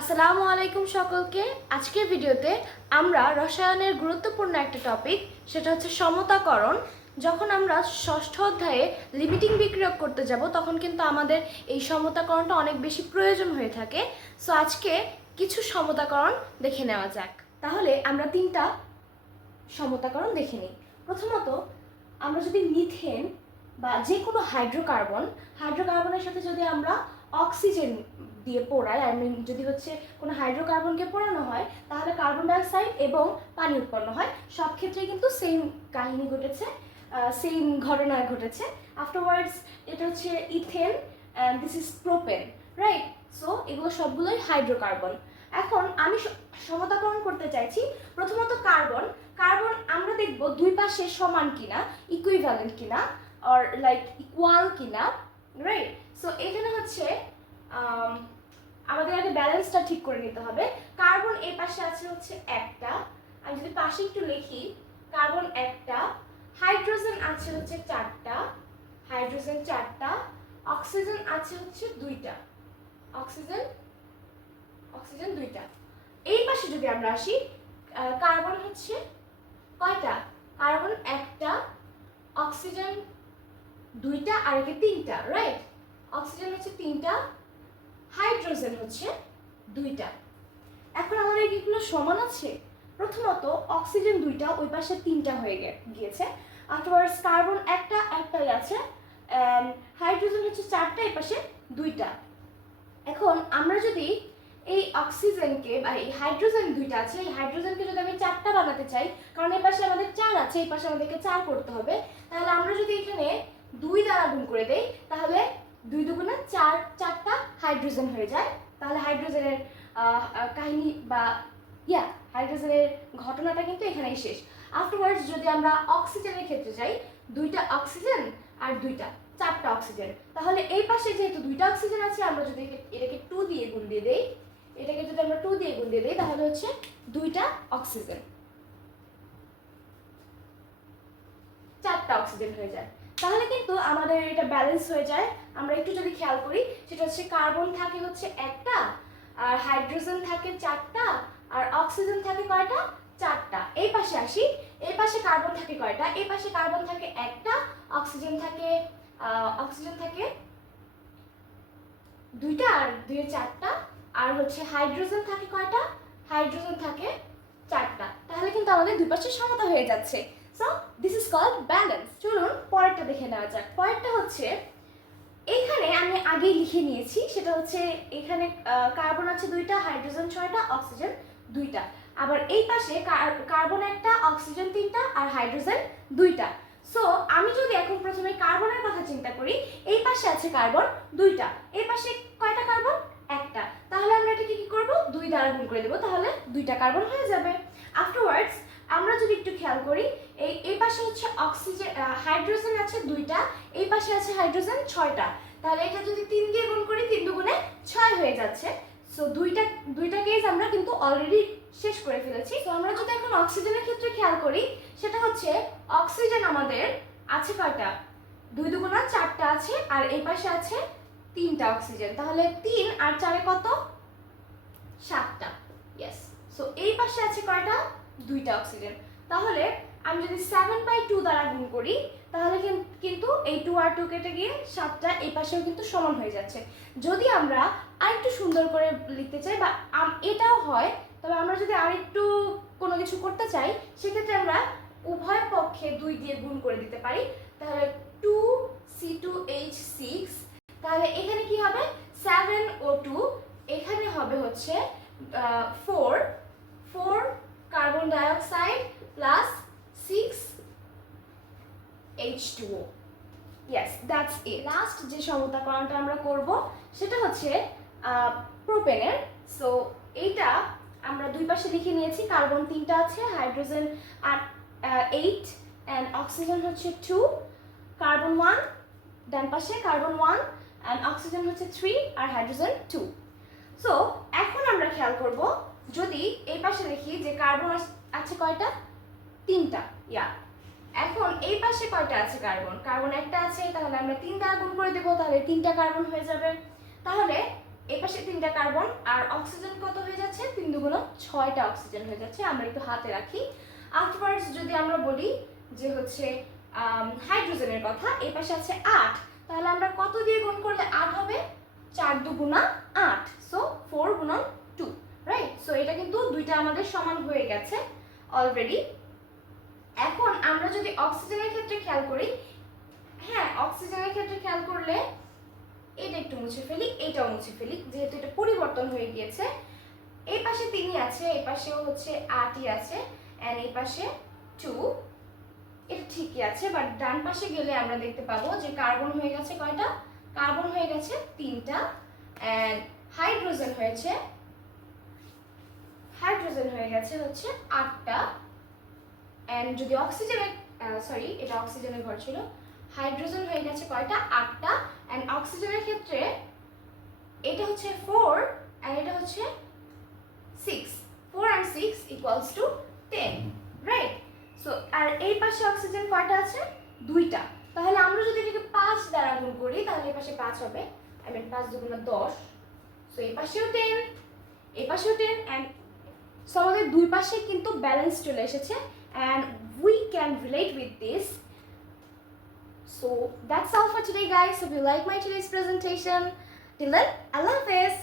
আসসালামু আলাইকুম সকলকে। আজকের ভিডিওতে আমরা রসায়নের গুরুত্বপূর্ণ একটা টপিক সেটা হচ্ছে সমতাকরণ। যখন আমরা ষষ্ঠ অধ্যায়ে লিমিটিং বিক্রিয়ক করতে যাব, তখন কিন্তু আমাদের এই সমতাকরণটা অনেক বেশি প্রয়োজন হয়ে থাকে। সো আজকে কিছু সমতাকরণ দেখে নেওয়া যাক। তাহলে আমরা তিনটা সমতাকরণ দেখে নিই। প্রথমত, আমরা যদি মিথেন বা যে কোনো হাইড্রোকার্বন হাইড্রোকার্বনের সাথে যদি আমরা অক্সিজেন দিয়ে পোড়াই আই মিন যদি হচ্ছে কোনো হাইড্রোকার্বনকে পোড়ানো হয়, তাহলে কার্বন ডাইঅক্সাইড এবং পানি উৎপন্ন হয়। সব ক্ষেত্রে কিন্তু সেম কাহিনী ঘটেছে সেম ঘটনা ঘটেছে। আফটারওয়ার্ডস এটা হচ্ছে ethane and this is propane right so এগুলো সবগুলোই হাইড্রোকার্বন এখন আমি সমতাকরণ করতে চাইছি, প্রথমত কার্বন কার্বন আমরা দেখব দুই পাশে সমান কিনা ইকুইভ্যালেন্ট কিনা অর লাইক ইকুয়াল কিনা রাইট সো এখানে হচ্ছে আমাদের আগে ব্যালেন্সটা ঠিক করে নিতে হবে। কার্বন এই পাশে আছে হচ্ছে একটা। আমি যদি পাশে একটু লিখি, কার্বন একটা, হাইড্রোজেন আছে হচ্ছে চারটা, হাইড্রোজেন চারটা, অক্সিজেন আছে হচ্ছে দুইটা। অক্সিজেন অক্সিজেন দুইটা। এই পাশে যদি আমরা আসি কার্বন হচ্ছে কয়টা? কার্বন একটা, অক্সিজেন দুইটা, আর একে তিনটা রাইট অক্সিজেন হচ্ছে তিনটা হাইড্রোজেন হচ্ছে দুইটা। এখন আমাদের এগুলো সমান আছে? প্রথমত অক্সিজেন দুইটা, ওই পাশে তিনটা হয়ে গিয়েছে। আফটারওয়ার্ডস কার্বন একটা, একটাই আছে। হাইড্রোজেন হচ্ছে চারটা, এই পাশে দুইটা। এখন আমরা যদি এই অক্সিজেনকে বা এই হাইড্রোজেন দুইটা আছে, এই হাইড্রোজেনকে যদি আমি চারটা বানাতে চাই, কারণ এই পাশে আমাদের চার আছে, এই পাশে আমাদেরকে চার করতে হবে, তাহলে আমরা যদি এখানে দুই দ্বারা গুণ করে দেই, তাহলে দুই দুগুণে চার, চারটা হাইড্রোজেন হয়ে যায়। তাহলে হাইড্রোজেনের কাহিনী বা ইয়া, হাইড্রোজেনের ঘটনাটা কিন্তু এখানেই শেষ। আফটারওয়ার্ডস যদি আমরা অক্সিজেনের ক্ষেত্রে যাই, দুইটা অক্সিজেন আর দুইটা, চারটা অক্সিজেন। তাহলে এই পাশে যেহেতু দুইটা অক্সিজেন আছে, আমরা যদি এটাকে টু দিয়ে গুণ দিয়ে দেই, এটাকে যদি আমরা টু দিয়ে গুণ দিয়ে দিই, তাহলে হচ্ছে দুইটা অক্সিজেন। চারটা অক্সিজেন হয়ে যায়। তাহলে কিন্তু আমাদের এটা ব্যালেন্স হয়ে যায়। আমরা একটু যদি খেয়াল করি, সেটা হচ্ছে কার্বন থাকে হচ্ছে একটা, আর হাইড্রোজেন থাকে চারটা, আর অক্সিজেন থাকে কয়টা? চারটা। এই পাশে আসি, এই পাশে কার্বন থাকে কয়টা? এই পাশে কার্বন থাকে একটা অক্সিজেন থাকে অক্সিজেন থাকে দুইটা, আর দুই চারটা, আর হচ্ছে হাইড্রোজেন থাকে কয়টা? হাইড্রোজেন থাকে চারটা। তাহলে কিন্তু আমাদের দুই পাশে সমতা হয়ে যাচ্ছে। So this is called balance চলুন পরেরটা দেখে নেওয়া যাক। পরেরটা হচ্ছে এইখানে আমি আগেই লিখে নিয়েছি, সেটা হচ্ছে এখানে কার্বন আছে দুইটা হাইড্রোজেন ছয়টা অক্সিজেন দুইটা। আবার এই পাশে কার্বন একটা অক্সিজেন তিনটা আর হাইড্রোজেন দুইটা। সো আমি যদি এখন প্রথমে কার্বনের কথা চিন্তা করি, এই পাশে আছে কার্বন দুইটা। এই পাশে কয়টা কার্বন একটা। তাহলে আমরা এটাকে কি করব? দুই দ্বারা গুণ করে দেবো, তাহলে দুইটা কার্বন হয়ে যাবে। আফটারওয়ার্ডস আমরা যদি একটু খেয়াল করি, এই এই পাশে হচ্ছে অক্সিজেন হাইড্রোজেন আছে দুইটা, এই পাশে আছে হাইড্রোজেন ছয়টা। তাহলে এটা যদি তিন দিয়ে গুণ করি, তিন দুগুণে ছয় হয়ে যাচ্ছে। সো দুইটা দুইটা কেস আমরা কিন্তু অলরেডি শেষ করে ফেলেছি। তো আমরা যদি এখন অক্সিজেনের ক্ষেত্রে খেয়াল করি, সেটা হচ্ছে অক্সিজেন আমাদের আছে কয়টা? দুই দুগুণা চারটা আছে, আর এই পাশে আছে তিনটা অক্সিজেন তাহলে তিন আর চারে কত? সাতটা। ইয়েস সো এই পাশে আছে কয়টা? দুইটা অক্সিজেন তাহলে আমি যদি সেভেন বাই টু দ্বারা গুণ করি, তাহলে কিন- কিন্তু এই টু আর টু কেটে গিয়ে সাতটা এই পাশেও কিন্তু সমান হয়ে যাচ্ছে। যদি আমরা আরেকটু সুন্দর করে লিখতে চাই বা এটাও হয়, তবে আমরা যদি আরেকটু কোনো কিছু করতে চাই, সেক্ষেত্রে আমরা উভয় পক্ষে দুই দিয়ে গুণ করে দিতে পারি। তাহলে two C two H six তাহলে এখানে কি হবে? সেভেন ও টু এখানে হবে হচ্ছে four four carbon dioxide plus six H two O yes that's it last যে সমতাকরণটা আমরা করব, সেটা হচ্ছে প্রোপেনের সো এইটা আমরা দুই পাশে লিখে নিয়েছি কার্বন তিনটা আছে হাইড্রোজেন আর এইট অ্যান্ড অক্সিজেন হচ্ছে টু কার্বন ওয়ান ডান পাশে কার্বন ওয়ান অ্যান্ড অক্সিজেন হচ্ছে থ্রি আর হাইড্রোজেন টু সো এখন আমরা খেয়াল করব যদি এই পাশে দেখি যে কার্বন আছে কয়টা? তিনটা। ইয়া। এখন এই পাশে কয়টা আছে কার্বন কার্বন একটা আছে, তাহলে আমরা তিন দ্বারা গুণ করে দেবো, তাহলে তিনটা কার্বন হয়ে যাবে। তাহলে এই পাশে তিনটা কার্বন আর অক্সিজেন কত হয়ে যাচ্ছে? তিন দুগুণ ছয়টা অক্সিজেন হয়ে যাচ্ছে। আমরা একটু হাতে রাখি। আফটারওয়ার্ডস যদি আমরা বলি যে হচ্ছে হাইড্রোজেনের কথা, এই পাশে আছে আট, তাহলে আমরা কত দিয়ে গুণ করলে আট হবে? চার দুগুণা আট। সো ফোর গুণন রাইট সো এটা কিন্তু দুইটা আমাদের সমান হয়ে গেছে অলরেডি এখন আমরা যদি অক্সিজেনের ক্ষেত্রে খেয়াল করি হ্যাঁ অক্সিজেনের ক্ষেত্রে খেয়াল করলে এটা একটু মুছে ফেলি, এটাও মুছে ফেলি, যেহেতু এটা পরিবর্তন হয়ে গিয়েছে। এই পাশে তিনি আছে, এই পাশেও হচ্ছে আটই আছে অ্যান্ড এই পাশে টু এটা ঠিকই আছে বাট ডান পাশে গেলে আমরা দেখতে পাবো যে কার্বন হয়ে গেছে কয়টা? কার্বন হয়ে গেছে তিনটা অ্যান্ড হাইড্রোজেন হয়েছে হাইড্রোজেন হয়ে গেছে হচ্ছে আটটা। অ্যান্ড যদি অক্সিজেনের সরি এটা অক্সিজেনের ঘর ছিল, হাইড্রোজেন হয়ে গেছে কয়টা? আটটা। অ্যান্ড অক্সিজেনের ক্ষেত্রে এটা হচ্ছে ফোর অ্যান্ড এটা হচ্ছে six four and six equals two ten right so আর এই পাশে অক্সিজেন কয়টা আছে? দুইটা। তাহলে আমরা যদি এটাকে পাঁচ দ্বারা গুণ করি, তাহলে এই পাশে পাঁচ হবে। আই মিন পাঁচ দুগুণা দশ। সো এই পাশেও টেন এই পাশেও টেন অ্যান্ড সো আমাদের দুই পাশে কিন্তু ব্যালেন্স চলে এসেছে and we can relate with this so that's all for today guys you like my today's presentation till then I love this